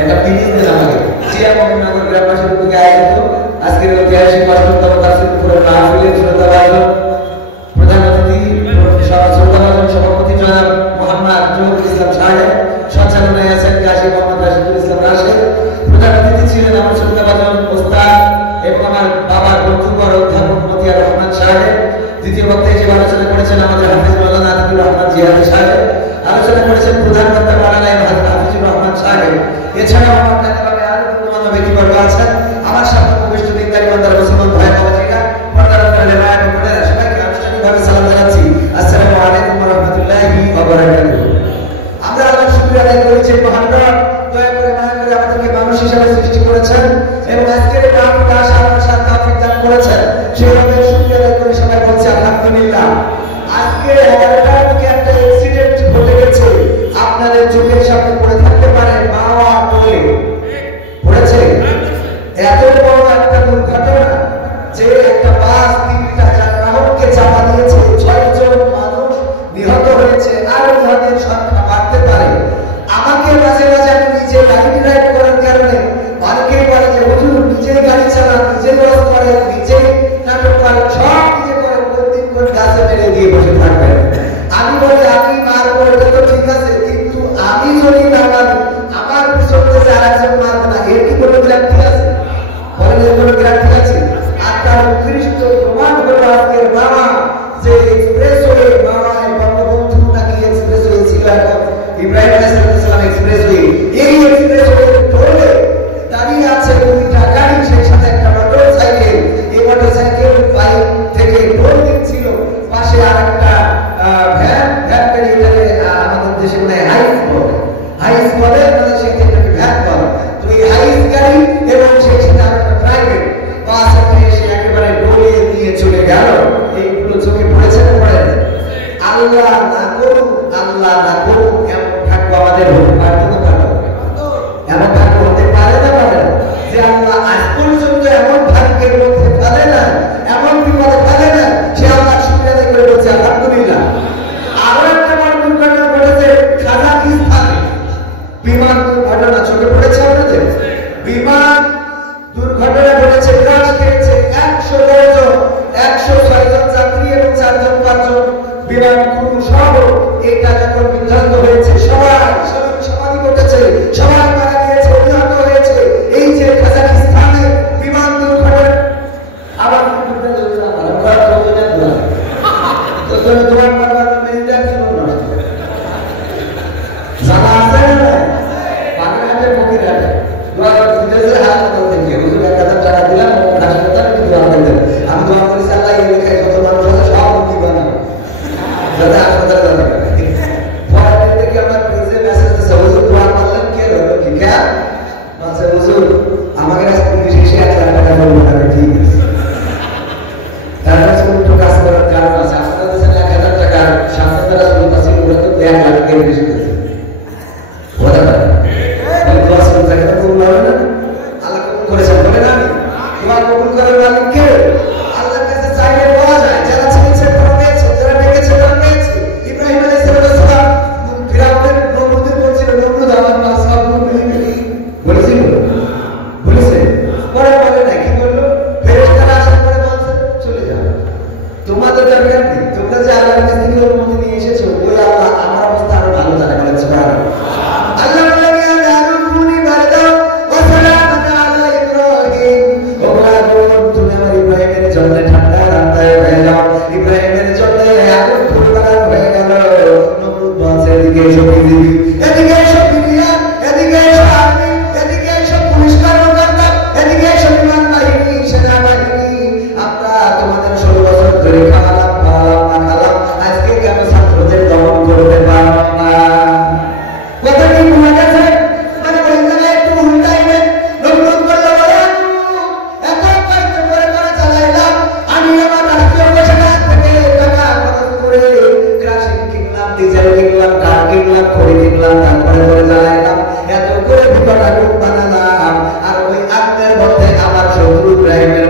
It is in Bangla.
একটা বিনিস দিলাম আগে চিয়ামনগর গ্রামবাসীর উদ্যোগে আয়োজিত আজকের ঐতিহাসিক ৮ম তাফসীর কোরআন মাহফিলের শ্রোতাভাজন প্রধান অতিথি শ্রোতাভাজন সভাপতি জনাব মোহাম্মদ জহুরুল ইসলাম সাহেব, সঞ্চালনায় আছেন কাজী মোহাম্মদ রাশিদুল ইসলাম রাশেদ। প্রধান অতিথি ছিলেন আমার শ্রোতাভাজন ওস্তাদ এবং আমার বাবার বন্ধুবর অধ্যাপক মতিয়ার রহমান সাহেব। দ্বিতীয় বক্তা হিসেবে আলোচনা করেছেন আমাদের হাফিজ মাওলানা আতিকুর রহমান জিহাদি সাহেব। আলোচনা করেছেন প্রধান বক্তা মাওলানা হাফিজুর রহমান সাহেব। এছাড়াও আমার কাছে আরো গণ্যমান্য ব্যক্তিবর্গ আছেন। আমার সামনে উপবিষ্ট দিনদার ইমানদার মুসলমান ভাই বাবাজিরা, পর্দার আড়ালে মায়ের বোনেরা, সবাইকে আনুষ্ঠানিকভাবে সালাম জানাচ্ছি। আসসালামু আলাইকুম ওয়া রাহমাতুল্লাহি ওয়া বারাকাতুহু। আমরা আল্লাহর শুকরিয়া আদায় করি যে মহান রব দয়া করে মায়া করে আমাদেরকে মানুষ হিসেবে সৃষ্টি করেছেন এবং আজকের এই মাহফিলে আসার আমার সাথে তৌফিক দান করেছেন। সেই রবের শুকরিয়া আদায় করে সবাই বলছি আলহামদুলিল্লাহ। আজকে 11টার দিকে একটা অ্যাক্সিডেন্ট ঘটে গেছে, আপনাদের চোখের সামনে পড়ে থাকতে পারে মাওয়া টোলে পড়েছে। এত বড় একটা দুর্ঘটনা যে একটা বাস 3টা যানবাহনকে চাপা দিয়েছে, 6 জন মানুষ নিহত হয়েছে, আর নিহতের সংখ্যা বাড়তে পারে। আমাকে মাঝে মাঝে আমি নিজে গাড়ি ড্রাইভ করার কারণে অনেকেই বলে যে হুজুর নিজেই গাড়ি চালান, নিজেই ওয়াজ করেন, নিজেই নাটক করেন, সব নিজে করেন, কোন দিন কোন গাছে মেরে দিয়ে বসে থাকবেন। আমি বলি আমি মারবো, এটা তো ঠিক আছে, কিন্তু আমি যদি না মারি আমার পিছনে যে আরেকজন মারবে না, এর কি কোনো গ্যারান্টি আছে? বলেন এর কোনো গ্যারান্টি আছে? আর তার উৎকৃষ্ট প্রমাণ হলো আজকের মামা যে এক্সপ্রেসওয়ে, মামায় বঙ্গবন্ধু নাকি এক্সপ্রেসওয়ে ছিল, এখন ইব্রাহিম আলাইহিস সালাম এক্সপ্রেসওয়ে। এই এক্সপ্রেসওয়ে টোলে দাঁড়িয়ে আছে 2টা গাড়ি, সেই সাথে একটা মোটরসাইকেল। এই মোটরসাইকেল বাইক থেকে টোল দিচ্ছিল, পাশে আরেকটা ভ্যান গাড়ি, এটাকে আমাদের দেশে বলে হাইস বলে, আমাদের সেই ক্ষেত্রে ভ্যান বলে। তো এই হাইস গাড়ি এবং সেই সাথে আরেকটা প্রাইভেট বাস এসে একেবারে ডলিয়ে দিয়ে চলে গেল। এইগুলো চোখে পড়েছে না পড়ে? আল্লাহ না করুক, আল্লাহ না করুক, এমন ভাগ্য আমাদের হতে পারতো না পারতো? এমন ভাগ্য হতে পারে না পারে না যে আল্লাহ আজ পর্যন্ত এমন ভাগ্যের মধ্যে ফেলে না, এমন বিপদে ফেলে না, সে আল্লাহ শুকরিয়া আদায় করে বলছে আলহামদুলিল্লাহ। আরো একটা বড় দুর্ঘটনা ঘটেছে কাজাকিস্তানে, বিমান দুর্ঘটনা। চোখে পড়েছে আপনাদের? বিমান দুর্ঘটনা ঘটেছে, ক্রাশ খেয়েছে 110 জন, 106 জন যাত্রী এবং 4 জন 5 জন বিমান ক্রু সহ। এটা যখন বিধ্বস্ত হয়েছে, সবাই সমাধি ঘটেছে, সবাই মারা গিয়েছে, নিহত হয়েছে। এই যে কাজাকিস্তানে বিমান দুর্ঘটনা, আবার তোমার বাবার মেয়েটা কি বলল জানা আছে না? বাংলাদেশের ফকিরাতে দোয়া করতেছে, হাত করতে গিয়ে হুজুর 1000 টাকা দিলাম, হাসপাতালে দোয়া করতেন। আমি দোয়া করেছি আল্লাহ এই লেখায় যত মানুষ আছে সব মুক্তি বানাও, যাতে হাসপাতালে যাবে। পরে থেকে আমার পেজে মেসেজ দিচ্ছে, হুজুর দোয়া করলেন কে হলো কি কে বলছে, হুজুর আমাকে কাছে পুলিশ এসে 1 লাখ টাকা বলবো না, ঠিক আছে। তার কাছে উল্টো কাজ করার কারণ আছে। আপনারা দেশের 1000 টাকা শাস্তি দ্বারা শুরু আছে, ওরা তো 1 লাখ টাকা বেশি দিচ্ছে, হতে পারে। আল্লাহ কবুল করেছেন বলে না? তোমার কবুল করার মালিক কে? আল্লাহর কাছে চাইলে পাওয়া যায়। যারা চেয়েছে তারা পেয়েছে, যারা ডেকেছে তারা পেয়েছে। ইব্রাহিম আলাইহিস সালাম ফিরাউনের নমরুদের বলছিল, নমরুদ আমার নাম সব বলেছিল, বলেছে, পরে বলে না, কি বললো? ফেরেশতারা আসার পরে বলছে চলে যাও, তোমাদের দরকার নেই, তোমরা যে আল্লাহর কাছ থেকে অনুমতি নিয়ে এসেছো, ওই আল্লাহ আমার অবস্থা আরো ভালো জানে। বলেন সুবহানাল্লাহ। আল্লাহ এত করে ভিতরটা বানালাম, আর ওই আগুনের মধ্যে আমার শত্রু ইব্রাহিমের